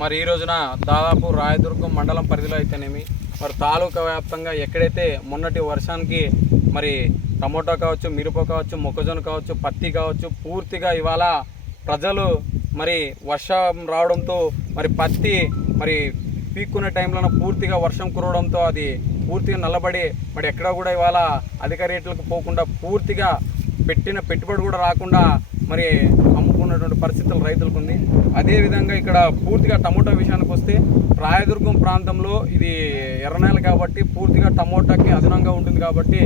మరి ఈ రోజున దాదాపు రాయదుర్గం మండలం పరిధిలో అయితేనేమి మరి తాలూకా వ్యాప్తంగా ఎక్కడైతే మొన్నటి వర్షానికి మరి టమోటా కావచ్చు, మిరప కావచ్చు, మొక్కజొన్న కావచ్చు, పత్తి కావచ్చు, పూర్తిగా ఇవాళ ప్రజలు మరి వర్షం రావడంతో మరి పత్తి మరి పీక్కునే టైంలో పూర్తిగా వర్షం కురవడంతో అది పూర్తిగా నల్లబడి మరి ఎక్కడ కూడా ఇవాళ అధిక రేట్లకు పోకుండా పూర్తిగా పెట్టిన పెట్టుబడి కూడా రాకుండా మరి అమ్ముకున్నటువంటి పరిస్థితులు రైతులకు ఉంది. అదేవిధంగా ఇక్కడ పూర్తిగా టమోటా విషయానికి వస్తే రాయదుర్గం ప్రాంతంలో ఇది ఎర్రనేల కాబట్టి పూర్తిగా టమోటాకి అదనంగా ఉంటుంది కాబట్టి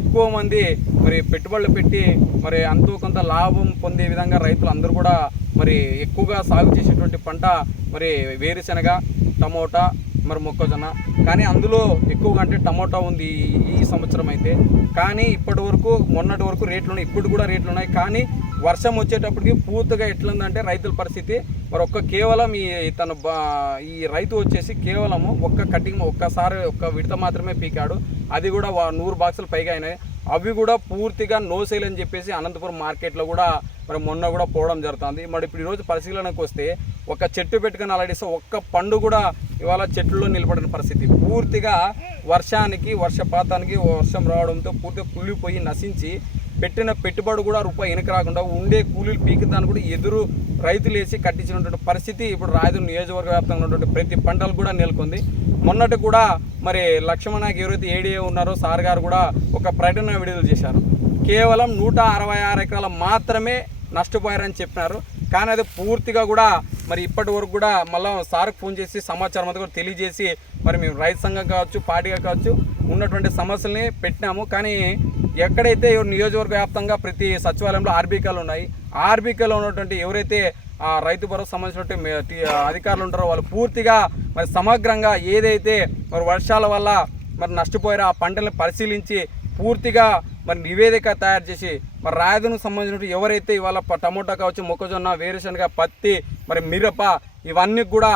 ఎక్కువ మంది మరి పెట్టుబడులు పెట్టి మరి అంతో కొంత లాభం పొందే విధంగా రైతులు అందరూ కూడా మరి ఎక్కువగా సాగు చేసేటువంటి పంట మరి వేరుశెనగ, టమోటా, మరి మొక్కజొన్న. కానీ అందులో ఎక్కువగా అంటే టమోటా ఉంది ఈ సంవత్సరం అయితే. కానీ ఇప్పటి వరకు మొన్నటి వరకు రేట్లు ఉన్నాయి, ఇప్పుడు కూడా రేట్లు ఉన్నాయి. కానీ వర్షం వచ్చేటప్పటికి పూర్తిగా ఎట్లుందంటే రైతుల పరిస్థితి మరి కేవలం ఈ రైతు వచ్చేసి కేవలము ఒక్కసారి విడత మాత్రమే పీకాడు. అది కూడా 100 బాక్సులు పైగా అయినాయి. అవి కూడా పూర్తిగా నో సేల్ అని చెప్పేసి అనంతపురం మార్కెట్లో కూడా మరి మొన్న కూడా పోవడం జరుగుతుంది. మరి ఇప్పుడు ఈరోజు పరిశీలనకు వస్తే ఒక చెట్టు పెట్టుకుని అలాడిస్తే ఒక్క పండు కూడా ఇవాళ చెట్లలో నిలబడిన పరిస్థితి. పూర్తిగా వర్షానికి, వర్షపాతానికి, వర్షం రావడంతో పూర్తిగా కుళ్ళిపోయి నశించి పెట్టిన పెట్టుబడి కూడా రూపాయి వెనక రాకుండా ఉండే కూలీలు పీకిదాన్ని కూడా ఎదురు రైతులు వేసి కట్టించినటువంటి పరిస్థితి ఇప్పుడు రాయదుర్గం నియోజకవర్గ వ్యాప్తంగా ఉన్నటువంటి ప్రతి పంటలు కూడా నెలకొంది. మొన్నటి కూడా మరి లక్ష్మణకి ఎవరైతే ఏడీఏ ఉన్నారో సార్ గారు కూడా ఒక ప్రకటన విడుదల చేశారు. కేవలం 166 ఎకరాలు మాత్రమే నష్టపోయారని చెప్పినారు. కానీ అది పూర్తిగా కూడా మరి ఇప్పటి వరకు కూడా మళ్ళీ సార్కి ఫోన్ చేసి సమాచారం అంతా కూడా తెలియజేసి మరి మేము రైతు సంఘం కావచ్చు, పార్టీగా కావచ్చు ఉన్నటువంటి సమస్యల్ని పెట్టినాము. కానీ ఎక్కడైతే నియోజకవర్గ వ్యాప్తంగా ప్రతి సచివాలయంలో ఆర్బీకేలు ఉన్నాయి, ఆర్బీకేలో ఉన్నటువంటి ఎవరైతే రైతు భరోసా సంబంధించినటువంటి అధికారులు ఉంటారో వాళ్ళు పూర్తిగా మరి సమగ్రంగా ఏదైతే మరి వర్షాల వల్ల మరి నష్టపోయారో ఆ పంటలను పరిశీలించి పూర్తిగా మరి నివేదిక తయారు చేసి మరి రాయదుర్గం సంబంధించిన ఎవరైతే ఇవాళ టమోటా కావచ్చు, మొక్కజొన్న, వేరుశనగ, పత్తి, మరి మిరప ఇవన్నీ కూడా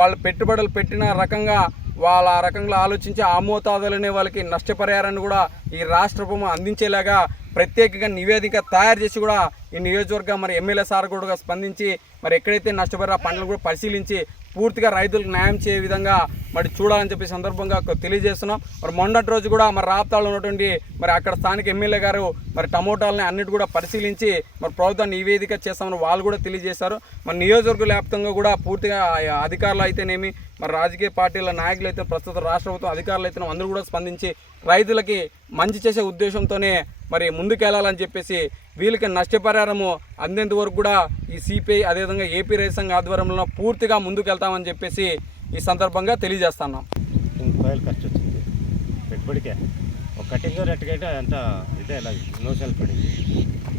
వాళ్ళ పెట్టుబడులు పెట్టిన రకంగా వాళ్ళ ఆ రకంగా ఆలోచించి ఆ మోతాదులనే వాళ్ళకి నష్టపరిహారాన్ని కూడా ఈ రాష్ట్ర ప్రభుత్వం అందించేలాగా ప్రత్యేకంగా నివేదిక తయారు చేసి కూడా ఈ నియోజకవర్గం మరి ఎమ్మెల్యే సార్ కూడా స్పందించి మరి ఎక్కడైతే నష్టపరిహార పంటలు కూడా పరిశీలించి పూర్తిగా రైతులకు న్యాయం చేయ విధంగా మరి చూడాలని చెప్పి సందర్భంగా తెలియజేస్తున్నాం. మరి మొన్నటి రోజు కూడా మరి రాప్తాలో ఉన్నటువంటి మరి అక్కడ స్థానిక ఎమ్మెల్యే గారు మరి టమోటాలని అన్నిటి కూడా పరిశీలించి మరి ప్రభుత్వం నివేదిక చేస్తామని వాళ్ళు కూడా తెలియజేశారు. మరి నియోజకవర్గ వ్యాప్తంగా కూడా పూర్తిగా అధికారులు అయితేనేమి మరి రాజకీయ పార్టీల నాయకులు అయితే ప్రస్తుత రాష్ట్ర ప్రభుత్వం అధికారులు అయితే అందరూ కూడా స్పందించి రైతులకి మంచి చేసే ఉద్దేశంతోనే మరి ముందుకెళ్లాలని చెప్పేసి వీళ్ళకి నష్టపరిహారము అందేంత వరకు కూడా ఈ సిపిఐ అదేవిధంగా ఏపీ రైతు సంఘ ఆధ్వర్యంలో పూర్తిగా ముందుకెళ్తామని చెప్పేసి ఈ సందర్భంగా తెలియజేస్తున్నాం. రూపాయలు ఖర్చు వచ్చింది పెట్టుబడికే. ఒక కటింగ్ రెట్టుకైతే అంత ఇదే ఇలా నోషాలు పడింది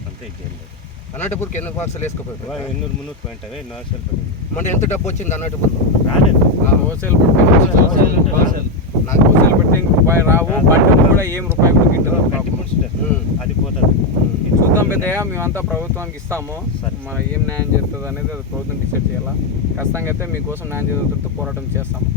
అంతే, ఇంకేం లేదు. అన్నట్టుపూర్కి ఎన్ని బాక్సులు వేసుకోపోయి 200-300 పోయింటాయి, నోషాలు పడింది. మన ఎంత డబ్బు వచ్చింది అన్నట్టుపూర్లో? రాలేదు. హోల్సేల్ నాకు హోల్సేల్ పెట్టి రూపాయి రావు, పంటలు కూడా ఏం రూపాయి కూడా గింటలు అది పోతుంది. చూద్దాం పెద్దయ్య, మేమంతా ప్రభుత్వానికి ఇస్తాము. మరి ఏం న్యాయం చేస్తుంది అనేది అది ప్రభుత్వం డిసైడ్ చేయాలా. ఖచ్చితంగా అయితే మీకోసం న్యాయం చేసేందుకు పోరాటం చేస్తాము.